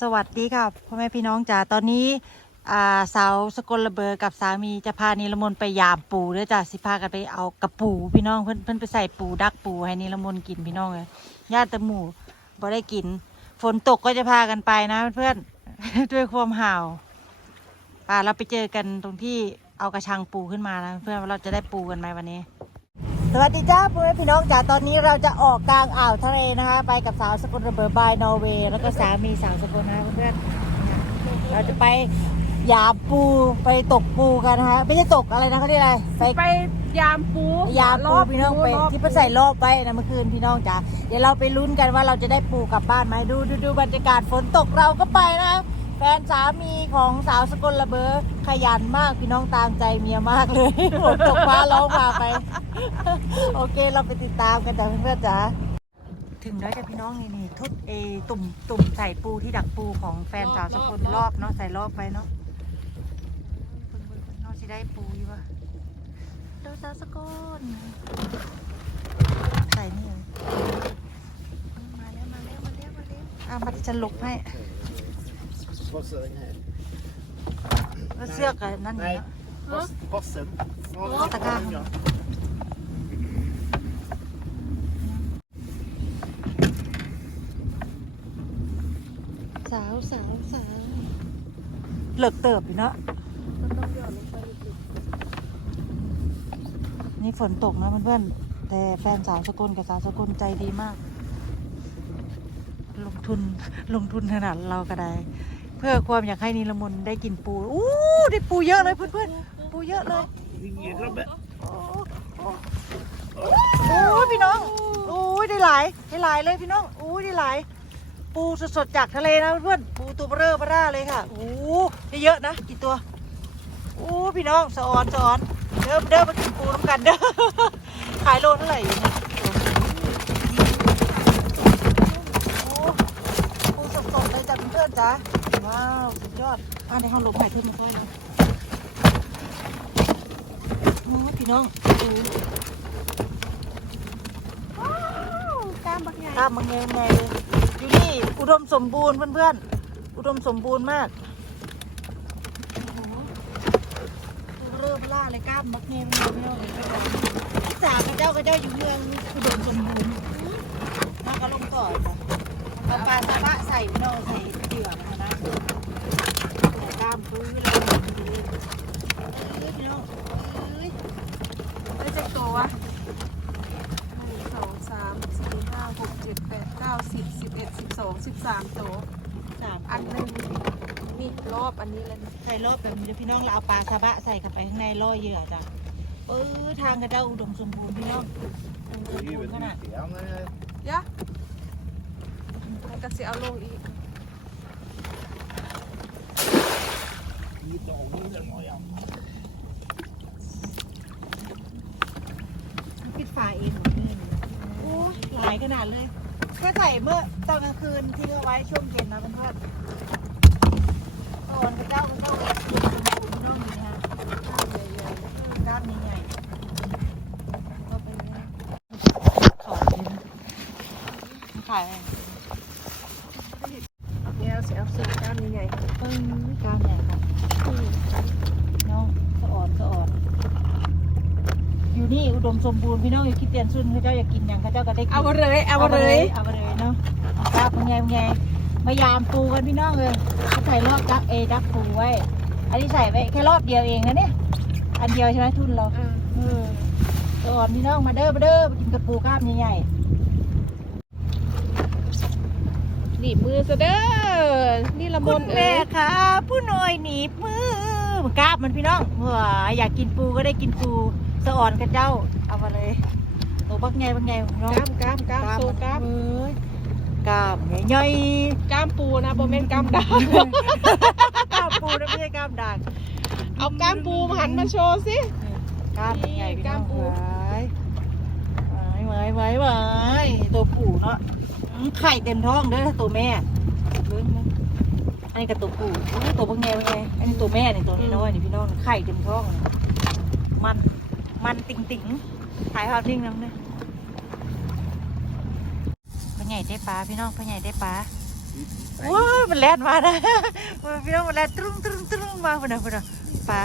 สวัสดีค่ะพ่อแม่พี่น้องจ๋าตอนนี้สาวสกลระเบอกับสามีจะพานิรมนไปยามปูเด้อจ้ะสิพากันไปเอากระปูพี่น้องเพิ่นเพิ่นไปใส่ปูดักปูให้นิรมนกินพี่น้องเลยญาติแตะหมู่บ่ได้กิน ฝนตกก็จะพากันไปนะเพื่อนด้วยความห่าวป่าเราไปเจอกันตรงที่เอากระชังปูขึ้นมานะเพื่อนว่าเราจะได้ปูกันไหมวันนี้ สวัสดีจ้าพ่อแม่พี่น้องจ๋าตอนนี้เราจะออกกลางอ่าวทะเลนะคะ ไปกับสาวสกลระเบิดบายนอร์เวย์แล้วก็สามีสาวสกลนะคะเพื่อนๆเราจะไปหยามปูไปตกปูกันนะคะไม่ใช่ตกอะไรนะเขาเรียกอะไรไปไปยามปูยามปูพี่น้องไปรบที่ไปใส่รอบไปนะเมื่อคืนพี่น้องจ๋าเดี๋ยวเราไปลุ้นกันว่าเราจะได้ปูกลับบ้านไหมดูดูดูบรรยากาศฝนตกเราก็ไปนะ แฟนสามีของสาวสกลระเบิดขยันมากพี่น้องตามใจเมียมากเลยฝนตกฟ้าร้องมาไป โอเคเราไปติดตามกันจ้ะเพื่อนๆจ๋าถึงแล้วจ้ะพี่น้องนี่นี่ทุบเอตุ่มตุ่มใส่ปูที่ดักปูของแฟนสาวสกลรอบเนาะใส่รอบไปเนาะเพิ่นๆๆเนาะได้ปูอยู่ปะดูสาวสกลใส่นี่เลยมาแล้วมาแล้วมาแล้วมาแล้วอะมาที่ฉันหลบให้ Bossen, nee. แล้วเสื้อกับนั่นนี่ Nee, เนาะ Bos- bossen. Wat de kamer. Ja. สาวสาวสาวเหลิกเติบอยู่เนาะมันต้องหย่อนลงไปลึกนี่ฝนตกนะเพื่อนๆแต่แฟนสาวสกุลกับสาวสกุลใจดีมาก ลงทุนลงทุนขนาดเราก็ได้ เพื่อความอยากให้นิลมนได้กินปูอู้ได้ปูเยอะเลยเพื่อนๆปูเยอะเลย Hier, Robbe. โอ้ยพี่น้องโอ้ยได้หลายได้หลายเลยพี่น้องโอ้ยได้หลาย ปูสดๆจากทะเลนะเพื่อนๆปูตัวเบอเร่อเบอร่าเลยค่ะโอ้ได้เยอะนะกี่ตัวโอ้พี่น้องสะออนสะออนเด้อเด้อมากินปูน้ำกันเด้อขายโลเท่าไหร่อยู่เนี่ยโอ้ปูสดๆเลยจ้ะเพื่อนๆจ้ะ ว้าวสุดยอดอ่าในห้องหลบหายเพิ่มมาค่อยนะโอ้พี่น้องดูๆว้าวกล้ามบักใหญ่ตามมาเงยไงเลยอยู่นี่อุดมสมบูรณ์เพื่อนๆ อุดมสมบูรณ์มากโอ้โหเริ่มล่าเลยกล้ามมักเงยมันไม่เอาเลยพี่สาวกับเจ้ากับเจ้าอยู่เมืองอุดมสมบูรณ์มาก็ลงต่อจ้ะปลาปลาซาบะใส่พี่น้องใส่เดือดนะนะใส่กล้ามปื้อเลยเอ้ยพี่น้องเอ้ย ได้เจ็ดตัววะหนึ่งสองสามสี่ห้าหกเจ็ดแปดเก้าสิบสิบเอ็ดสิบสองสิบสามตัว สาม อันหนึ่งนี่ร อบอันนี้เลยนะใส่รอบแบบนี้เดี๋ยวพี่น้องเราเอาปลาซาบะใส่เข้าไปข้างในล่อเหยื่อจ้ะปื้อทางกระเจ้าอุดมสมบูรณ์พี่น้องอุดมสม Hier บูรณ์ bent ขนาด niet. Ja, nee. ยะมันก็สิเอาลงอีก Hier toch niet helemaal, ja. ปิดฝาเองหมดเลยโอ้ยหลายขนาดเลยแค่ใส่เมื่อตอนกลางคืนทิ้งเอาไว้ช่วงเย็นนะเพื่อน ๆตอนกระเจ้ากระเจ้าเอุดมสมบูรณ์พี่น้องนี่นะกล้ามใหญ่ๆกล้ามใหญ่ๆเขาไปเลยขอเลยนขายอะไรเนี่ยสิเอาซื้อกล้ามใหญ่ปึ้งกล้ามใหญ่ค่ะน้องสะอ่อนสะอ่อนอยู่นี่อุดมสมบูรณ์พี่น้องอยู่คิดเตียนซุนเขาเจ้าอยากกินอย่างเขาเจ้าก็ได้กินเอามาเลยเอามาเลยเอามาเลยเนาะกล้าเป็นไงเป็ นไงมายามปูกันพี่น้องเลยเขาใส่รอบดักเอดักปูไว้ อันนี้ใส่ไว้แค่รอบเดียวเองนะเนี่ย อันเดียวใช่ไหมทุนเราเออเออสะอ่อนพี่น้องมาเด้อมาเด้อมากินกระปูกล้ามใหญ่หนีบมือซะเด้อ นี่ละๆมคุนณเอ้แม่ยค่ะผู้น้อยหนีบมือกล้ามมันพี่น้องเผื่ออยากกินปูก็ได้กินปูสะอ่อนกับเจ้า เอามาเลยโอ้บักไงบักไงน้องกล้ามกล้ามกล้ามโซกล้ามเอ้ย กล้ามใหญ่กล้ามปูนะโบเมนกล้ามดาวๆกล้ามปูนะไม่ใช่กล้ามด่างเอากล้ามปูมาหันมาโชว์สิ กล้ามใหญ่พี่กน้ล้าอมงปูไว้ไว้ไว้ไว้ไว้ตัวผูเนาะอืมไข่เต็มท้องเด้อตัวแม่เบิ้งนะอันนี้กับตัวผูอู้ตัวบักไงบักไงอันนี้ตัวแม่นี่ตัวน้อยๆนี่พี่น้องไข่เต็มท้องนี่มันมันติ่งติ่งๆถ่ายภาพนิ่งน้ำเลยพ่อ ใหญ่ได้ปลาพี่น้องพ่อใหญ่ได้ปลาว้าวมันแล่นมานะพี่น้องมันแล่นตรุ้งตรุ้งตรุ้งมาพุ่นน่ะพุ่นน่ะปลา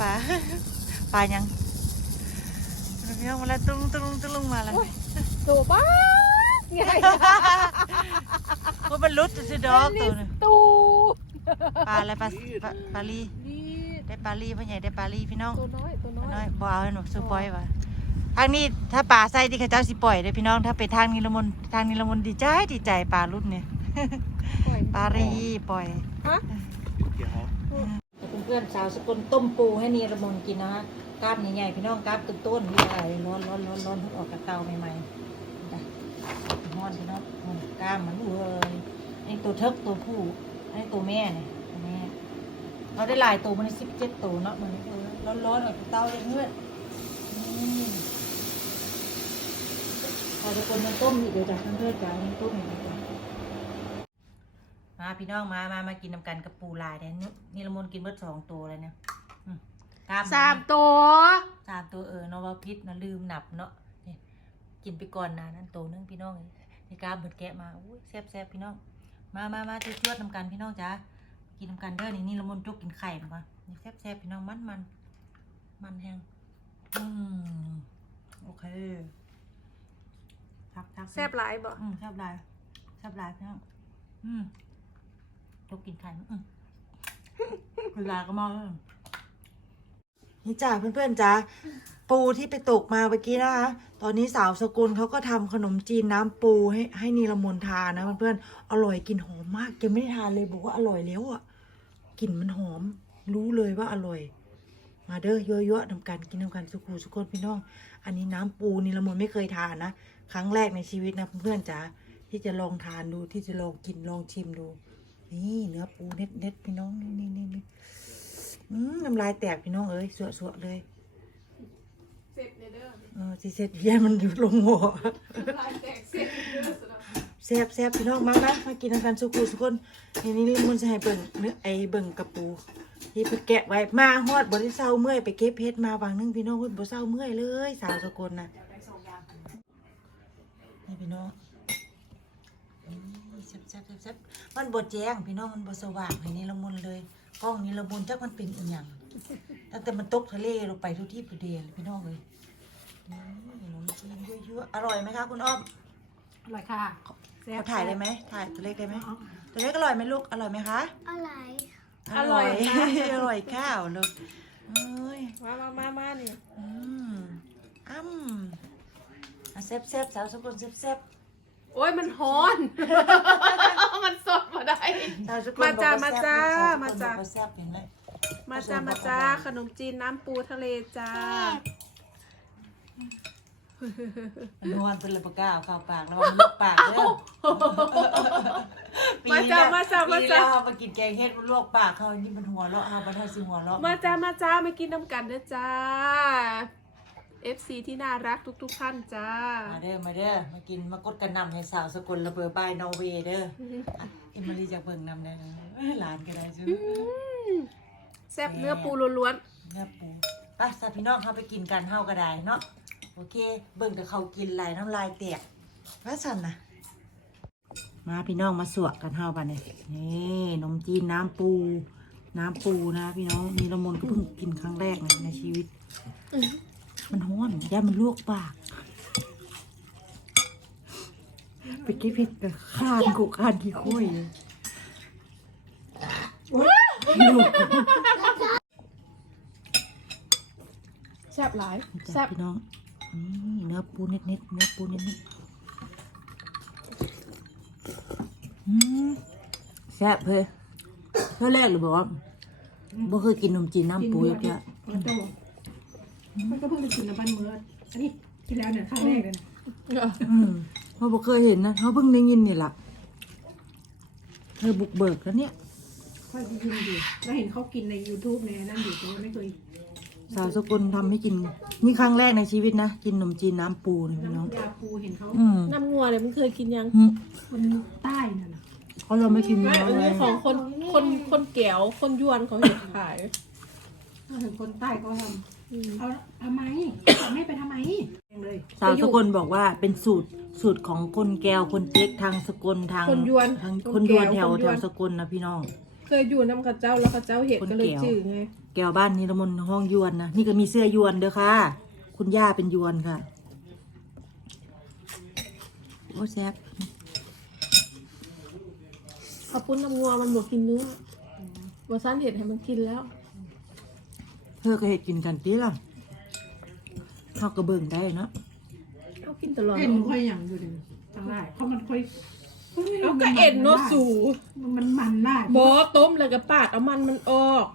ปลาปลายังพี่น้องมันแล่นตรุ้งตรุ้งตรุ้งมาแล้วตัวป้าไงว่ามันลุดสิดอกตัวนึงตูปลาอะไรปลาปลาปลาลีดีได้ปลาลีพ่อใหญ่ได้ปลาลีพี่น้องตัวน้อยตัวน้อยน้อยบ่เอาให้หนูซื้อปล่อยว่ะ ทางนี้ถ้าปลาใส่ที่เขาเจ้าสิปล่อยเด้อพี่น้องถ้าไปทางนี้ละมนทางนี้ละมนดีใจดีใจปลารุ่นเนี่ยปล่อยปลารีปล่อยฮะ Jaha. เพื่อนๆสาวสกลต้มปูให้นีละมนกินนะคะกล้ามใหญ่ๆพี่น้องกล้ามต้นต้นๆนี่อะไรร้อนร้อนร้อนร้อนเพิ่งออกจากเตาใหม่ๆจ้ะร้อนพี่น้องอืมกล้ามมันเว้ยไอ้ตัวเทิกตัวผู้ไอ้ตัวแม่เนี่ยตัวแม่เราได้หลายตัวมันสิบเจ็ดตัวเนาะมันร้อนร้อนๆออกจากเตาเลยเพื่อนนี่ พอสกลมันต้มอีกเดี๋ยวจ้ะเพื่อนๆจ้ะมันต้มอีกเดี๋ยวจ้ะมาพี่น้องมามามากินน้ำกันกับปูลายเนี่ยนี่นี่ละมุนกินเบิดสองตัวเลยเนี่ยอืมกล้ามสามตัว สามตัวเออเนาะว่าพิษเนาะลืมหนับเนาะนี่กินไปก่อนนะนั่นตัวหนึงพี่น้องนี่กล้ามเบิดแกะมาอุ้ยแซ่บแซ่บพี่น้อง มามามาช่วยช่วยน้ำกันพี่น้องจ้ากินน้ำกันเด้อนี่นี่ละมุนจุกกินไข่มาก่อนนี่แซ่บแซ่บพี่น้องมันมันมันแห้งอืมโอเคทักทัก แซ่บหลายบ่อืมแซ่บหลายแซ่บหลายพี่น้องอืมจุกกินไข่อืมเวลาก็มาแล้วนี่จ้าเพื่อนๆจ้าปูที่ไปตกมาเมื่อกี้นะคะ ตอนนี้สาวสกุลเขาก็ทำขนมจีนน้ำปูให้ให้นีละมนทานนะเพื่อนๆ อร่อยกลิ่นหอมมากยังไม่ได้ทานเลยบอกว่าอร่อยแล้วอะกลิ่นมันหอม รู้เลยว่าอร่อย มาเด้อเยอะๆทำกันกินทำกันสุกูสุกคนพี่น้อง อันนี้น้ำปูนีละมนไม่เคยทานนะ ครั้งแรกในชีวิตนะเพื่อนๆจ้าที่จะลองทานดูที่จะลองกินลองชิมดู นี่เนื้อปูเน็ตเน็ตพี่น้องนี่นี่นี่นี่อืมน้ำลายแตกพี่น้องเอ้ยสวสวๆเลยเสร็จเนี่ยเด้อเออสิเสร็จเฮียมันอยู่ลงหัวลายแตกเสร็จเด้อสำหรับแซ่บแซ่บพี่น้องมามามากินกันสุกุสุกคนนี่นี่มันจะให้เบิ่งเนื้อไอเบิ่งกระปูที่เพิ่นแกะไว้มาฮอดบ่ได้เศร้าเมื่อยไปเก็บเพชรมาวางนึงพี่น้องเพิ่นบ่เศร้าเมื่อยเลย สาวสกลน่ะ นี่พี่น้องนี่แซ่บแซ่บแซ่บแซ่บมันบ่แจ้งพี่น้องมันบ่สว่างให้นี่ละมุนเลยกล้องนี้ละมุนจักมันเป็นอีหยังตั้งแต่มันตกทะเลลงไปทุกที่ทุกเดนเลยพี่น้องเลยนี่ขนมจีนเยอะๆอร่อยไหมคะคุณอ้อมอร่อยค่ะเขาถ่ายได้ไหมถ่ายตัวเล็กได้ไหมตัวเล็กอร่อยไหมลูกอร่อยไหมคะอะไรอร่อยค่ะอร่อยข้าวลูกเอ้ยมามามามานี่อืมอ้ำ อะแซ่บแซ่บสาวสกุลแซ่บแซ่บโอ้ยมันฮ้อน มันสดมาได้สาวสกุลมาจ้าบอกว่มาจ้าแซ่บมาจ้า สวสกุลบอกว่แซ่บเห็นไหมมาจ้ามาจ้าขนมจีนน้ำปูทะเลจ้า มันนวลเป็นเลยปากกาเอาเข้าปากแล้วมันลวกปากเด้อปีมานี้จ้าเนี่ยมาจ้าปีมานี้จ้าเราเอามากินแกงเฮ็ดมันลวกปากเขานี่มันหัวเราะเอาบัทัสิหัวเราะมาจ้ามาจ้ามากินน้ำกันเด้อจ้า FC ที่น่ารักทุก ๆ ท่านจ้า มาเด้อมาเด้อมากินมากดกันนำให้สาวสกุลระเบอร์บายนอร์เวย์เด้ออะเอ็มมารีจากเบิ่งนำได้นะเอ้ยหลานก็ได้ซื้อแซ่บเนื้อปูล้วนเนื้อปูไปสัตว์พี่น้องเขาไปกินกันเฮาก็ได้เนาะโอเค เบิ่งแต่เขากินหลายน้ำลายแตกว่าสันนะมาพี่น้องมาสวกกันเฮากันเนี่ยนี่นมจีนน้ำปู น้ำปูนะพี่น้องนี่ละมนก็เพิ่งกินครั้งแรกนะในชีวิต มันห้อนย่ามันลวกปาก ไปเก็บเห็ดกับข้านกูข้านขี้คุยเลยลูกๆแซ่บหลายจ้ะแซ่บพี่น้องนี่เนื้อปูเน็ตๆเนื้อปูเน็ตๆอืมแซ่บเฮ้ยเท่าแรกหรือบอกว่าบ่เคยกินนมจีนน้ำปูเยอะมันก็ มันก็เพิ่งไปกินน้ำบ้านเมื่ออันนี้กินแล้วเนี่ยครั้งแรกเลยนะอืมเราบ่เคยเห็นนะเขาเพิ่งได้ยินนี่แหละเธอบุกเบิกแล้วเนี่ยค่อยไปกินอยู่เราเห็นเขากินใน YouTube ในนั่นอยู่แต่ว่าไม่เคยสาวสกุลทำให้กิน นี่ครั้งแรกในชีวิตนะ กินนมจีนน้ำปูนะพี่น้อง น้ำยาปูเห็นเขาอืมน้ำงัวเลยมันเคยกินยังอืมคนใต้น่ะนะเพราเราไม่กินไม่เนื้ออันเลนี้ยของคนคนคนแก้วคนยวนเขาเห็นขาย ถ้าถึงคนใต้ก็ทเอาทำไมไม่ไปทำไมเลยสาวสกลบอกว่าเป็นสูตรสูตรของคนแก้วคนเจ๊กทางสกลทางคนยวนทางคนคนยวนแก้วแถวคนยวนแถวสกลนะพี่น้อง เคยอยู่น้ำข้าเจ้าแล้วข้าเจ้าเห็ดก็เลยคนแก้วจืดไงแก้วบ้านนิรมนห้องยวนนะนี่ก็มีเสื้อยวนเด้อค่ะ คุณย่าเป็นยวนค่ะโอ้แซ่บข้าวปุ้นน้ำงัวมันบอกกินเนื้อว่าซันเห็ดให้มันกินแล้ว เพื่อก็เห็ดกินกันตีล่ะเขาก็เบิ่งได้เนาะเอากินตลอดเอ็นมันค่อยอย่างอยู่ดิทั้งหลายเพราะมันค่อยเอาก็เอ็นเนาะสูมันมันมันได้บอต้มแล้วก็ปาดเอามันมันออก